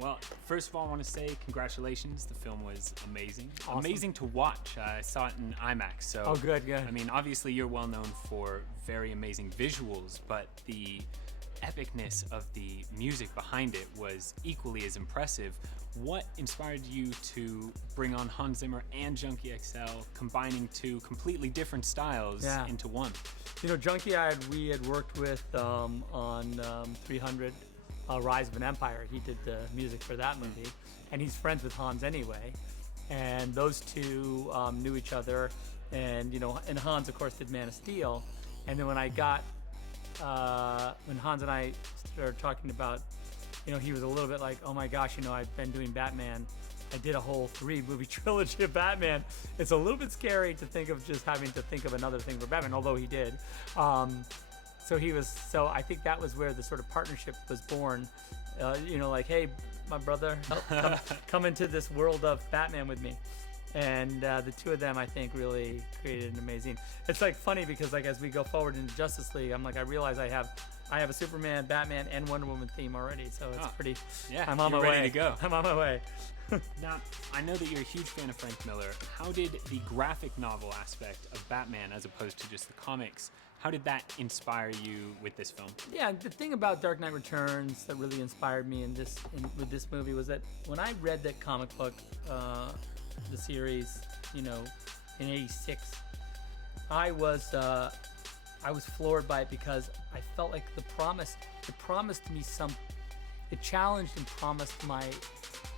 Well, first of all, I want to say congratulations. The film was amazing. Awesome. Amazing to watch. I saw it in IMAX. So, Oh, good. I mean, obviously, you're well known for very amazing visuals, but the epicness of the music behind it was equally as impressive. What inspired you to bring on Hans Zimmer and Junkie XL, combining two completely different styles into one? You know, Junkie, we had worked with on 300, Rise of an Empire. He did the music for that movie, and he's friends with Hans anyway. And those two knew each other, and and Hans, of course, did Man of Steel. And then when Hans and I started talking about, he was a little bit like, oh my gosh, I've been doing Batman. I did a whole 3-movie trilogy of Batman. It's a little bit scary to think of just having to think of another thing for Batman, although he did. So I think that was where the sort of partnership was born. Like, hey, my brother, come into this world of Batman with me. And the two of them, I think, really created an amazing. It's like funny because like as we go forward into Justice League, I'm like, I realize I have a Superman, Batman, and Wonder Woman theme already. So it's pretty. Yeah, I'm on my ready way. to go. I'm on my way. Now, I know that you're a huge fan of Frank Miller. How did the graphic novel aspect of Batman, as opposed to just the comics, how did that inspire you with this film? Yeah, the thing about Dark Knight Returns that really inspired me with this movie was that when I read that comic book, the series, in '86, I was floored by it because I felt like it promised me it challenged and promised my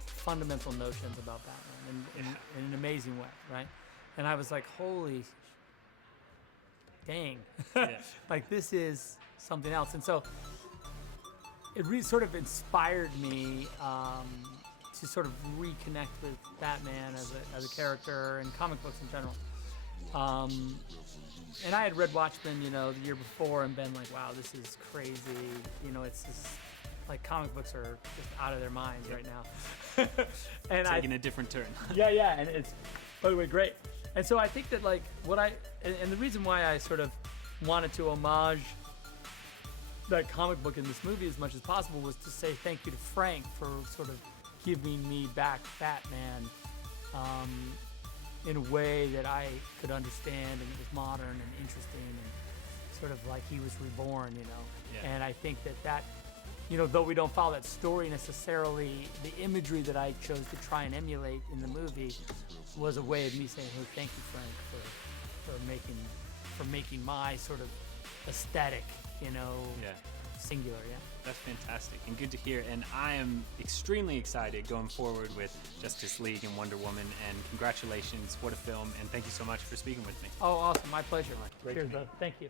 fundamental notions about Batman in an amazing way, right? And I was like, holy dang, like this is something else. And so it really sort of inspired me to sort of reconnect with Batman as a character and comic books in general. And I had read Watchmen, the year before and been like, wow, this is crazy. It's just like comic books are just out of their minds right now. And taking a different turn. Yeah, and it's, by the way, great. And so I think that like and the reason why I sort of wanted to homage that comic book in this movie as much as possible was to say thank you to Frank for sort of giving me back Batman in a way that I could understand, and it was modern and interesting and sort of like he was reborn, And I think that though we don't follow that story necessarily, the imagery that I chose to try and emulate in the movie was a way of me saying, hey, thank you, Frank, for making my sort of aesthetic, singular, That's fantastic and good to hear. And I am extremely excited going forward with Justice League and Wonder Woman. And congratulations, what a film! And thank you so much for speaking with me. Oh, awesome, my pleasure. Great. Cheers, brother. Thank you.